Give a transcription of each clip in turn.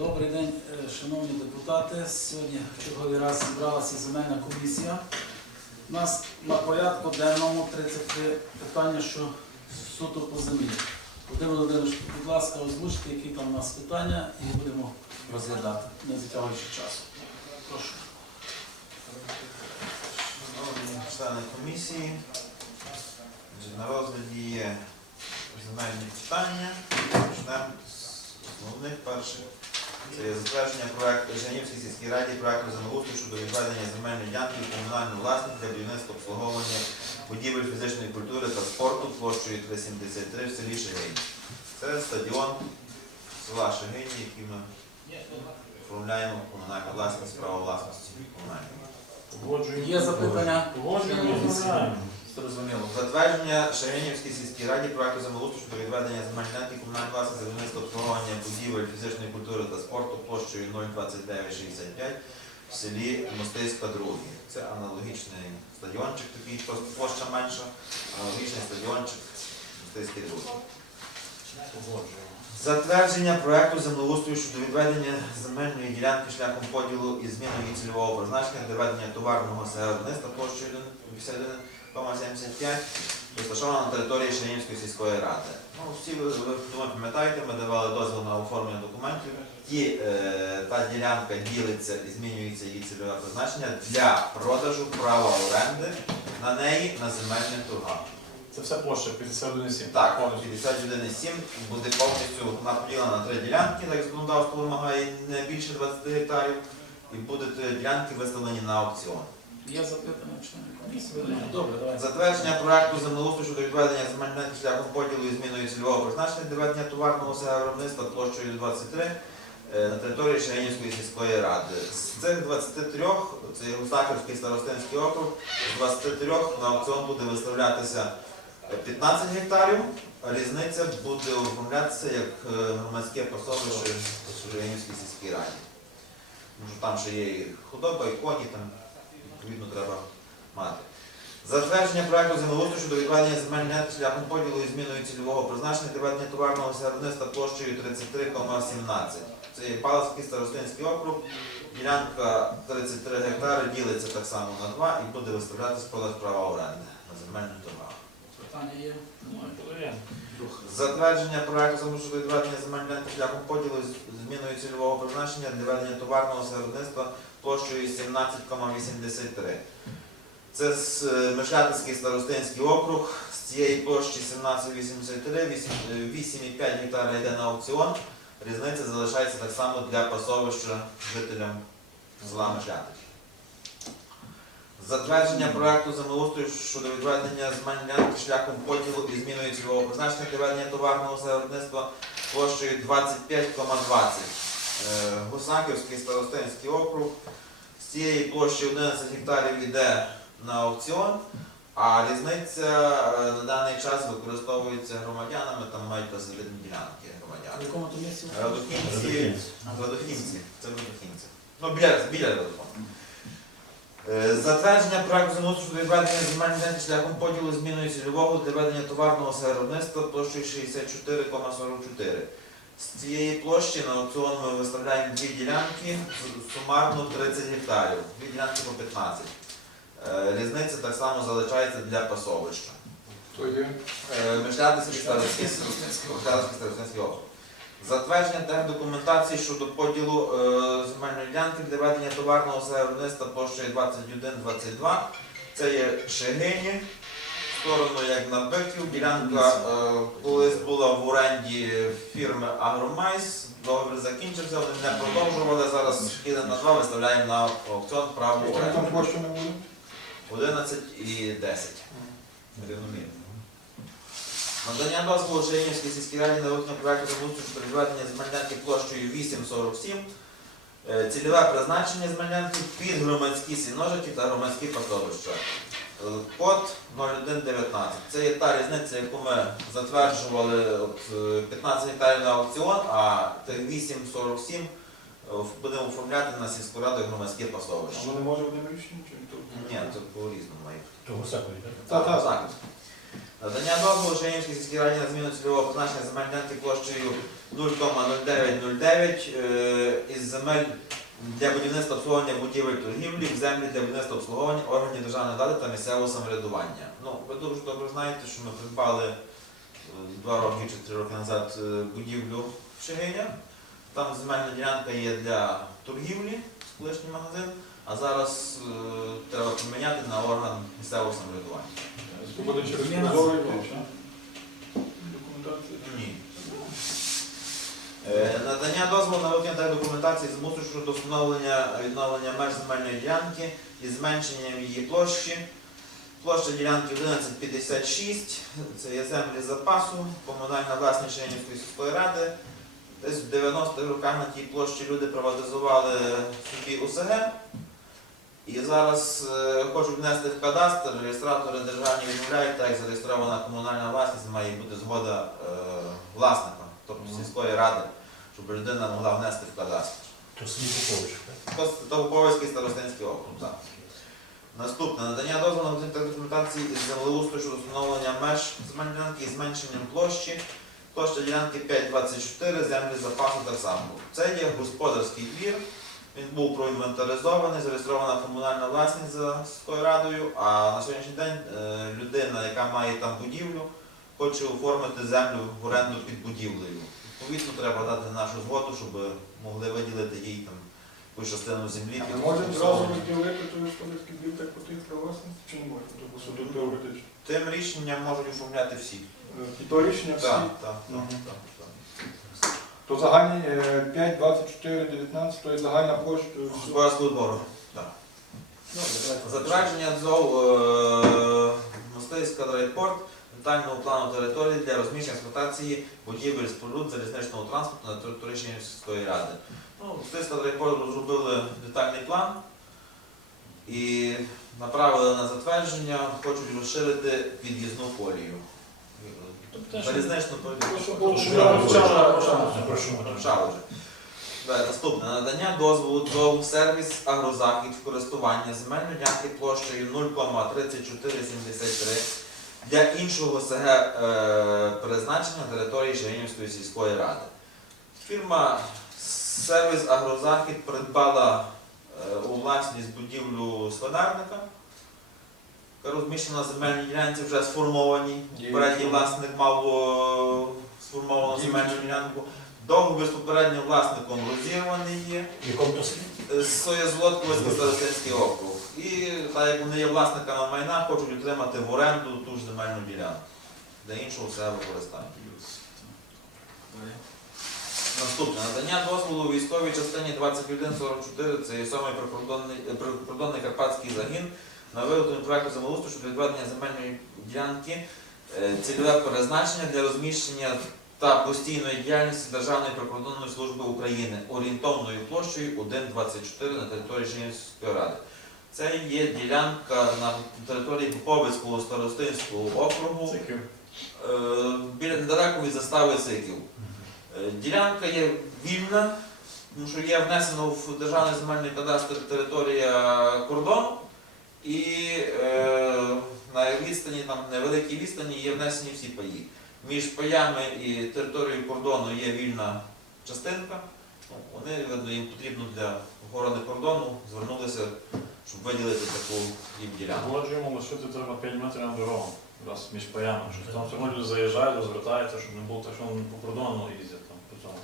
Добрий день, е, шановні депутати. Сьогодні в черговий раз зібралася земельна комісія. У нас на порядку денному 33 питання, що суто по землі. Володимир Володимирович, будь ласка, озвучте, які там у нас питання, і будемо розглядати, не затягуючи часу. Прошу. Шановні члени комісії, на розгляді є земельні питання. Почнемо з основних перших. Це є затвердження проекту Женівській сільській раді проекту землеустрою щодо відведення земельної ділянки в комунальну власність для будівництва обслуговування будівель фізичної культури та спорту площею 373 в селі Шегині. Це стадіон села Шегині, який ми оформляємо комунальну власність, право власності комунальної. Є запитання? Погоджуємо. Зрозуміло. Затвердження Шеренівській сільській раді проекту землеустрою щодо відведення земельної ділянки комунальної власності для будівництва обслуговування будівель фізичної культури та спорту площею 02965 в селі Мостиська 2. Це аналогічний стадіончик, такий площа менша, аналогічний стадіончик Мостиський 2. Погоджуємо. Затвердження проекту землеустрою щодо відведення земельної ділянки шляхом поділу і зміни її цільового призначення для ведення товарного виробництва площею 51,75 розташована на території Шенівської сільської ради. Ну, всі ви, ви думаю, пам'ятаєте, ми давали дозвіл на оформлення документів. Ті, е, та ділянка ділиться і змінюється її цільове призначення для продажу права оренди на неї на земельних торгах. Це вся площа 51,7. Так, 51,7 буде повністю вона поділена на три ділянки, так законодавство вимагає не більше 20 гектарів, і будуть е, ділянки виставлені на аукціон. Є запитання членів комісії? Добре, давайте. Затвердження проекту землеустрою щодо відведення земельних шляхом поділу і зміною цільового призначення для ведення товарного виробництва площею 23 е, на території Шеренівської сільської ради. З цих 23, це Гусаківський старостинський округ, з 23 на аукціон буде виставлятися е, 15 гектарів, а різниця буде оформлятися як е, громадське пасовище в Шеренівській сільській раді. Тому що там ще є і худоба, і коні, там відповідно треба мати. Затвердження проекту землеустрою щодо відведення земельних шляхом поділу і зміною цільового призначення для ведення товарного виробництва площею 33,17. Це є Палицький старостинський округ. Ділянка 33 гектари ділиться так само на два і буде виставлятися продаж права оренди на земельних торгах. Питання є? Немає. Затвердження проекту землеустрою відведення земельних шляхом поділу і зміною цільового призначення для ведення товарного виробництва площею 17,83. Це з е, Мишлятинський старостинський округ. З цієї площі 17,83, 8 е, 8,5 гектара йде на аукціон. Різниця залишається так само для пасовища жителям села Мишлятин. Затвердження проекту землеустрою щодо відведення земельних шляхом поділу і зміною цільового призначення для ведення товарного виробництва площею 25,20. Е, Гусаківський старостинський округ. З цієї площі 11 гектарів йде на аукціон, а різниця е, на даний час використовується громадянами, там мають позитивні ділянки В громадяни. якому то місці? Радохінці, Радохінці, це Радохінці. Ну, біля. Е, Затвердження проекту землеустрою щодо відведення земельних ділянок шляхом поділу зміною цільового для ведення товарного виробництва площею 64,44. З цієї площі на аукціон ми виставляємо дві ділянки, сумарно 30 гектарів, дві ділянки по 15. Е, Різниця так само залишається для пасовища. Хто є? Е, Мишлятинський старостинський округ. Затвердження техдокументації щодо поділу е, земельної ділянки для ведення товарного виробництва площею 21-22. Це є Шегині, сторону як на Биків. Ділянка е, колись була в оренді фірми Агромайс. Договір закінчився, вони не продовжували. Зараз шкіли на два виставляємо на аукціон право оренди. Там площа не буде? 11 і 10. Рівномірно. Надання дозволу Шеїнівській сільській раді на виконання проекту забудову щодо відведення земельнянки площею 847. Е, Цільове призначення земельянки під громадські сіножики та громадські пасовища. Е, Код 0119. Це є та різниця, яку ми затверджували от, е, 15 гектарів на аукціон, а 847 е, будемо оформляти на сільську раду громадське пасовище. А не може одним рішенням тут? Ні, це по-різному має. Того? Так, так, так. Надання дозволу Шенівській сільській раді на зміну цільового призначення земельної ділянки площею 0,0909 е, із земель для будівництва обслуговування будівель торгівлі землі для будівництва обслуговування органів державної влади та місцевого самоврядування. Ну, ви дуже добре знаєте, що ми придбали е, два роки чи три роки назад е, будівлю в Шегиня. Там земельна ділянка є для торгівлі, колишній магазин, а зараз треба поміняти на орган місцевого самоврядування. Це буде через прозорий закону. Документація. Ні. Е, Надання дозволу на та документації з мусу щодо встановлення відновлення меж земельної ділянки із зменшенням її площі. Площа ділянки 1156, це є землі запасу, комунальна власність Шенівської сільської ради. Десь в 90-х роках на тій площі люди приватизували собі ОСГ. І зараз е, хочуть внести в кадастр, реєстратори державні відмовляють, так як зареєстрована комунальна власність, має бути згода е, власника, тобто сільської ради, щоб людина могла внести в кадастр. То свій попович. Довговський старостинський округ, так. Наступне надання дозволу на документації із землеустрою щодо встановлення меж земельної ділянки із зменшенням площі. Площа ділянки 5,24, землі запасу так само. Це є господарський двір. Він був проінвентаризований, зареєстрована комунальна власність за сільською радою, а на сьогоднішній день е, людина, яка має там будівлю, хоче оформити землю в оренду під будівлею. Відповідно, треба дати нашу згоду, щоб могли виділити їй там якусь частину землі. А Ми можемо зразу відділити той господарський двір так по тих власності, чи не можемо? Тобто. Тим рішенням можуть оформляти всі. Е, І то рішення всі. Так, так. То загальні е, 5, 24, 19, то є загальна площа. Господарського двору. Так. Затвердження ЗОВ е, Мостиська райпорт детального плану території для розміщення експлуатації будівель споруд залізничного транспорту на території Чернігівської ради. Ну, Мостиська райпорт розробили детальний план і направили на затвердження, хочуть розширити під'їзну колію. Прошу. Почали вже. Далі, Наступне надання дозволу до сервіс агрозахід в користування земельної ділянки площею 0,3473 для іншого СГ е, призначення території Ширинівської сільської ради. Фірма сервіс агрозахід придбала е, у власність будівлю свинарника, розміщена на земельній ділянці вже сформованій. Є Попередній власник мав е, сформовану земельну ділянку. Договір з попереднім власником розірваний є. То селі? Соєзлодковський старостинський округ. І так як вони є власниками майна, хочуть отримати в оренду ту ж земельну ділянку для іншого себе використання. Наступне надання дозволу військовій частині 2144, це є сьомий прикордонний, е, прикордонний карпатський загін на виготовлення проекту землеустрою щодо відведення земельної ділянки, е, цільове призначення для розміщення та постійної діяльності Державної прикордонної служби України орієнтовною площею 1,24 на території Женівської ради. Це є ділянка на території Поповицького старостинського округу. Е, біля недалеко від застави Сиків. Е, Ділянка є вільна, тому що є внесено в державний земельний кадастр територія кордону, і е, на відстані, там невеликій відстані є внесені всі паї. Між паями і територією кордону є вільна частинка. Ну, Вони, видно, їм потрібно для охорони кордону, звернулися, щоб виділити таку їм ділянку. Погоджуємо, лишити треба 5 метрів на дорогу, раз між паями. Щоб там все люди заїжджають, розвертаються, щоб не було так, що вони по кордону їздять там по цьому.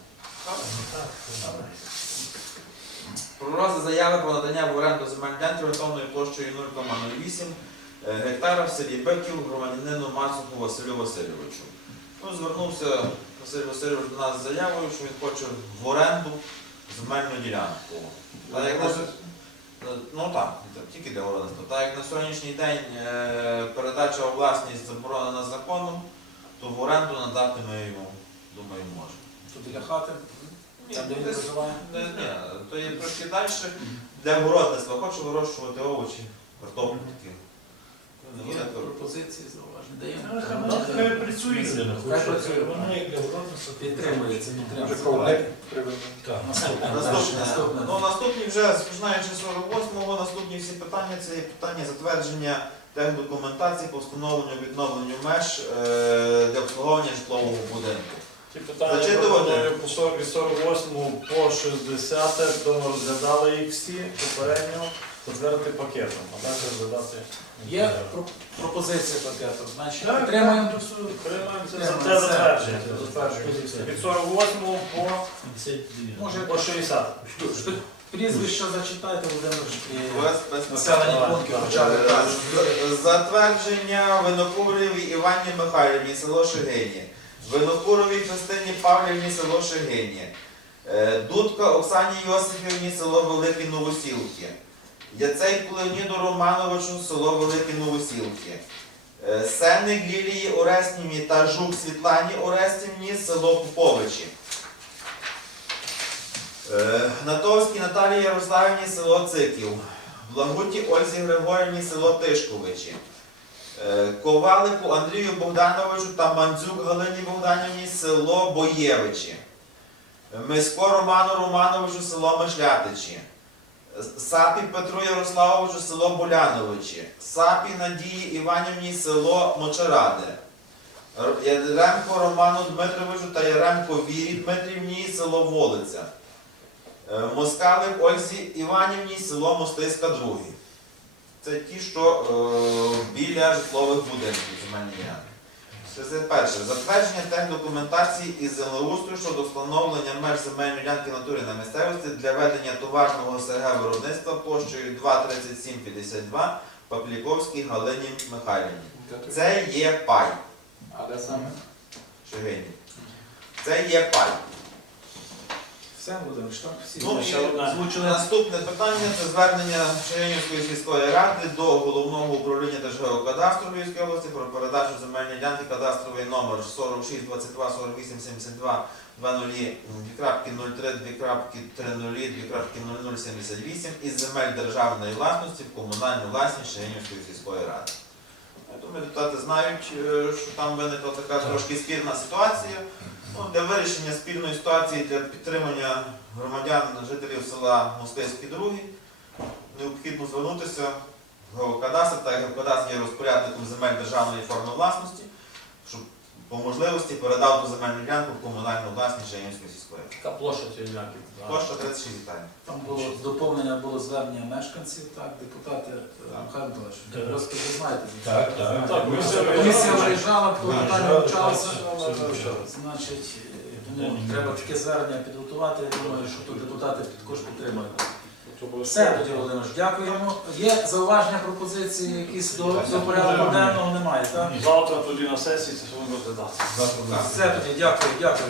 Про заяви про надання в оренду земельної ділянки орієнтовною площею 0,08 е, гектара в селі Беків громадянину Мацуху Василю Васильовичу. Ну, звернувся Василь Васильович до нас з заявою, що він хоче в оренду земельну ділянку. Та як на, ну так, тільки для оренду. Так як на сьогоднішній день е, передача власність заборонена законом, то в оренду надати ми йому, думаю, можемо. Тут біля хати, Ні, там де ну, він десь проживає. ні, то є трошки далі для городництва. Хочу вирощувати овочі, картоплю такі. Ну, Є пропозиції, зауваження. Даємо. Хай працює. Хай працює. Воно як для виробництва. Підтримується, підтримується. Так. Наступне. Наступне. Наступне. Ну, наступні вже, починаючи з 48-го, наступні всі питання це є питання затвердження техдокументації по встановленню відновленню меж е, для обслуговування житлового будинку. Ті питання Зачитувати? по 40 від 48 по 60, то розглядали їх всі попередньо, затвердити пакетом, а далі розглядати. Є про- пропозиція пакету. Значить, Так, підтримуємо. Приймаємо це Приймаємо. це затвердження. Затвердження. Від 48 по, Може, по 60. що- прізвище зачитайте, Володимир. Без, без Населені пункти хоча б. Е, з- Затвердження Винокурові Івані Михайлівні, село Шегині. Винокуровій Христині Павлівні, село Шегині. Е, Дудка Оксані Йосифівні, село Великі Новосілки. Яцейку Леоніду Романовичу, село Великі Новосілки. Е, Сенник Лілії Орестівні та Жук Світлані Орестівні, село Поповичі. Е, Натовській Наталії Ярославівні, село Циків. Благуті Ользі Григорівні, село Тишковичі. Е, Ковалику Андрію Богдановичу та Мандзюк Галині Богданівні, село Боєвичі. Мисько Роману Романовичу, село Мишлятичі. Сапі Петру Ярославовичу, село Боляновичі. Сапі Надії Іванівні, село Мочераде. Р- Яремко Роману Дмитровичу та Яремко Вірі Дмитрівні, село Волиця. Е, Москалик Ользі Іванівні, село Мостиська 2. Це ті, що е, біля житлових будинків земельні. Це це перше. Затвердження техдокументації із землеустрою щодо встановлення меж земельної ділянки натури на місцевості для ведення товарного СРГ виробництва площею 23752 Папліковській Галині Михайлівні. Це є пай. А де саме? Шегині. Це є пай. Все, Володимир, там всі Ну, ще озвучили. Наступне питання це звернення Шеренівської сільської ради до головного управління Держгеокадастру Львівської області про передачу земельної ділянки кадастровий номер 46 22 48 72 2.03.0078 із земель державної власності в комунальну власність Шеренівської сільської ради. Я думаю, депутати знають, е, що там виникла така трошки спірна ситуація. Для вирішення спільної ситуації, для підтримання громадян, жителів села Мостиські Другі, необхідно звернутися в геокадастр, так як геокадастр є розпорядником земель державної форми власності, по можливості передав ту земельну ділянку в комунальну власність Женівської сільської. Яка площа цієї ділянки? Площа 36 гектарів. Там було доповнення, було звернення мешканців, так, депутати е, Михайло Миколаївич, Так. просто ви знаєте. Так, так. Так, ми все Комісія виїжджала, хто Виїжджали, питання так, вчалося. все вивчали. Значить, е, тому треба таке звернення підготувати. Я думаю, що тут депутати також підтримують. Все, тоді Володимир, дякуємо. Є зауваження, пропозиції, якісь до, до порядку денного немає, так? Завтра тоді на сесії це все будемо розглядати. Все тоді, дякую, дякую.